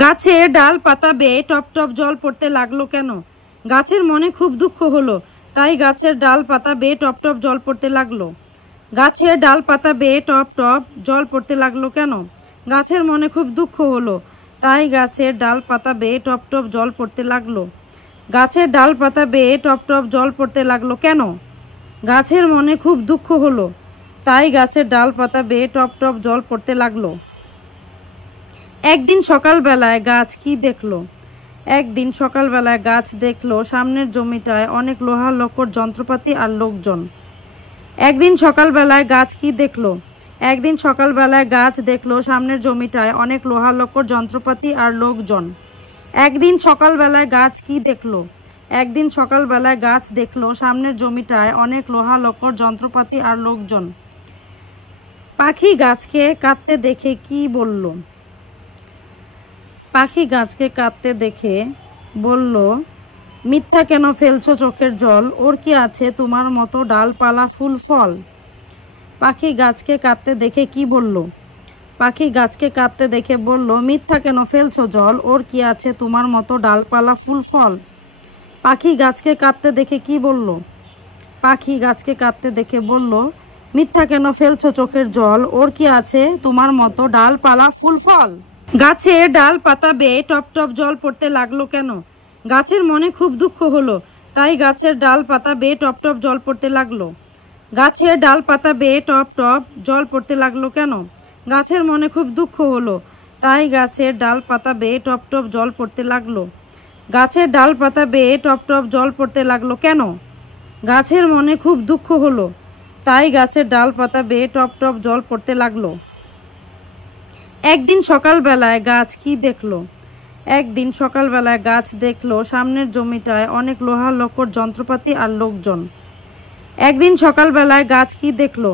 গাছে ডাল পাতা বেয়ে টপ টপ জল পড়তে লাগলো কেন? গাছের মনে খুব দুঃখ হলো, তাই গাছের ডাল পাতা বেয়ে টপ টপ জল পড়তে লাগলো। গাছের ডাল পাতা বেয়ে টপ টপ জল পড়তে লাগলো কেন? গাছের মনে খুব দুঃখ হলো, তাই গাছের ডাল পাতা বেয়ে টপ টপ জল পড়তে লাগলো। গাছের ডাল পাতা বেয়ে টপ টপ জল পড়তে লাগলো কেন? গাছের মনে খুব দুঃখ হলো, তাই গাছের ডাল পাতা বেয়ে টপ টপ জল পড়তে লাগলো। একদিন সকালবেলায় গাছ কি দেখলো? একদিন সকালবেলায় গাছ দেখলো সামনের জমিটায় অনেক লোহা লক্কর যন্ত্রপাতি আর লোকজন। একদিন সকালবেলায় গাছ কি দেখলো? একদিন সকালবেলায় গাছ দেখলো সামনের জমিটায় অনেক লোহা লক্কর যন্ত্রপাতি আর লোকজন। একদিন সকালবেলায় গাছ কি দেখলো? একদিন সকালবেলায় গাছ দেখলো সামনের জমিটায় অনেক লোহা লক্কর যন্ত্রপাতি আর লোকজন। পাখি গাছকে কাঁদতে দেখে কি বলল? পাখি গাছকে কাঁদতে দেখে বলল, মিথ্যা কেন ফেলছো চোখের জল, ওর কি আছে তোমার মতো ডালপালা ফুল ফল? পাখি গাছকে কাঁদতে দেখে কি বলল? পাখি গাছকে কাঁদতে দেখে বলল, মিথ্যা কেন ফেলছো জল, ওর কি আছে তোমার মতো ডালপালা ফুল ফল? পাখি গাছকে কাঁদতে দেখে কি বলল? পাখি গাছকে কাঁদতে দেখে বলল, মিথ্যা কেন ফেলছো চোখের জল, ওর কি আছে তোমার মতো ডালপালা ফুল ফল? গাছে ডাল পাতা বেয়ে টপ টপ জল পড়তে লাগলো কেন? গাছের মনে খুব দুঃখ হলো, তাই গাছের ডাল পাতা বেয়ে টপ টপ জল পড়তে লাগলো। গাছের ডাল পাতা বেয়ে টপ টপ জল পড়তে লাগলো কেন? গাছের মনে খুব দুঃখ হলো, তাই গাছের ডাল পাতা বেয়ে টপ টপ জল পড়তে লাগলো। গাছের ডাল পাতা বেয়ে টপ টপ জল পড়তে লাগলো কেন? গাছের মনে খুব দুঃখ হলো, তাই গাছের ডাল পাতা বেয়ে টপ টপ জল পড়তে লাগলো। একদিন সকালবেলায় গাছ কি দেখলো? একদিন সকালবেলায় গাছ দেখলো সামনের জমিটায় অনেক লোহা লক্কর যন্ত্রপাতি আর লোকজন। একদিন সকালবেলায় গাছ কি দেখলো?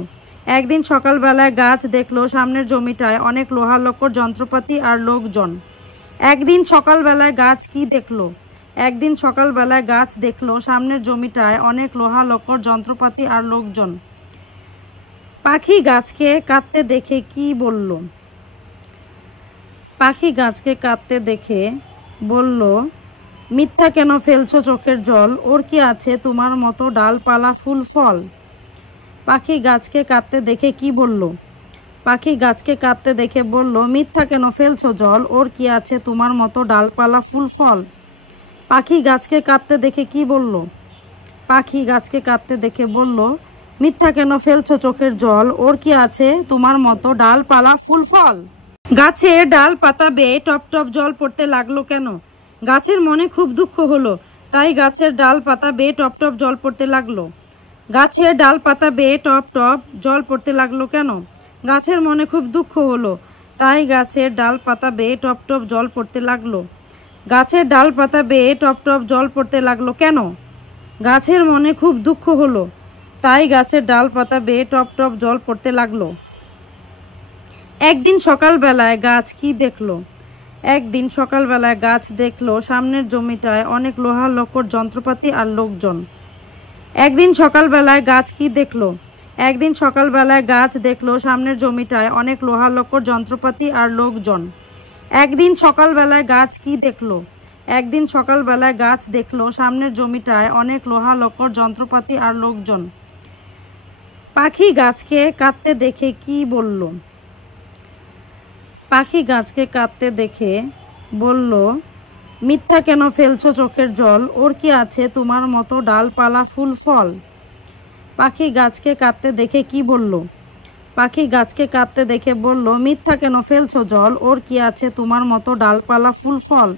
একদিন সকালবেলায় গাছ দেখলো সামনের জমিটায় অনেক লোহা লক্কর যন্ত্রপাতি আর লোকজন। একদিন সকালবেলায় গাছ কি দেখলো? একদিন সকালবেলায় গাছ দেখলো সামনের জমিটায় অনেক লোহা লক্কর যন্ত্রপাতি আর লোকজন। পাখি গাছকে কাঁদতে দেখে কি বলল? পাখি গাছকে কাঁদতে দেখে বলল, মিথ্যা কেন ফেলছো চোখের জল, ওর কি আছে তোমার মতো ডালপালা ফুল ফল? পাখি গাছকে কাঁদতে দেখে কি বলল? পাখি গাছকে কাঁদতে দেখে বলল, মিথ্যা কেন ফেলছো জল, ওর কি আছে তোমার মতো ডালপালা ফুল ফল? পাখি গাছকে কাঁদতে দেখে কি বলল? পাখি গাছকে কাঁদতে দেখে বলল, মিথ্যা কেন ফেলছো চোখের জল, ওর কি আছে তোমার মতো ডালপালা ফুল ফল? গাছে ডাল পাতা বেয়ে টপ টপ জল পড়তে লাগলো কেন? গাছের মনে খুব দুঃখ হলো, তাই গাছের ডাল পাতা বেয়ে টপ টপ জল পড়তে লাগলো। গাছের ডাল পাতা বেয়ে টপ টপ জল পড়তে লাগলো কেন? গাছের মনে খুব দুঃখ হলো, তাই গাছের ডাল পাতা বেয়ে টপ টপ জল পড়তে লাগলো। গাছের ডাল পাতা বেয়ে টপ টপ জল পড়তে লাগলো কেন? গাছের মনে খুব দুঃখ হলো, তাই গাছের ডাল পাতা বেয়ে টপ টপ জল পড়তে লাগলো। একদিন সকালবেলায় গাছ কি দেখলো? একদিন সকালবেলায় গাছ দেখলো সামনের জমিটায় অনেক লোহা লক্কর যন্ত্রপাতি আর লোকজন। একদিন সকালবেলায় গাছ কি দেখলো? একদিন সকালবেলায় গাছ দেখলো সামনের জমিটায় অনেক লোহা লক্কর যন্ত্রপাতি আর লোকজন। একদিন সকালবেলায় গাছ কি দেখলো? একদিন সকালবেলায় গাছ দেখলো সামনের জমিটায় অনেক লোহা লক্কর যন্ত্রপাতি আর লোকজন। পাখি গাছকে কাঁদতে দেখে কি বলল? পাখি গাছকে কাঁদতে দেখে বলল, মিথ্যা কেন ফেলছো চোখের জল, ওর কি আছে তোমার মতো ডালপালা ফুল ফল? পাখি গাছকে কাঁদতে দেখে কি বলল? পাখি গাছকে কাঁদতে দেখে বলল, মিথ্যা কেন ফেলছো জল, ওর কি আছে তোমার মতো ডালপালা ফুল ফল?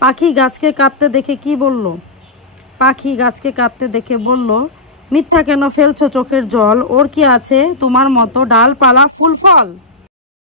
পাখি গাছকে কাঁদতে দেখে কি বলল? পাখি গাছকে কাঁদতে দেখে বলল, মিথ্যা কেন ফেলছো চোখের জল, ওর কি আছে তোমার মতো ডালপালা ফুল ফল?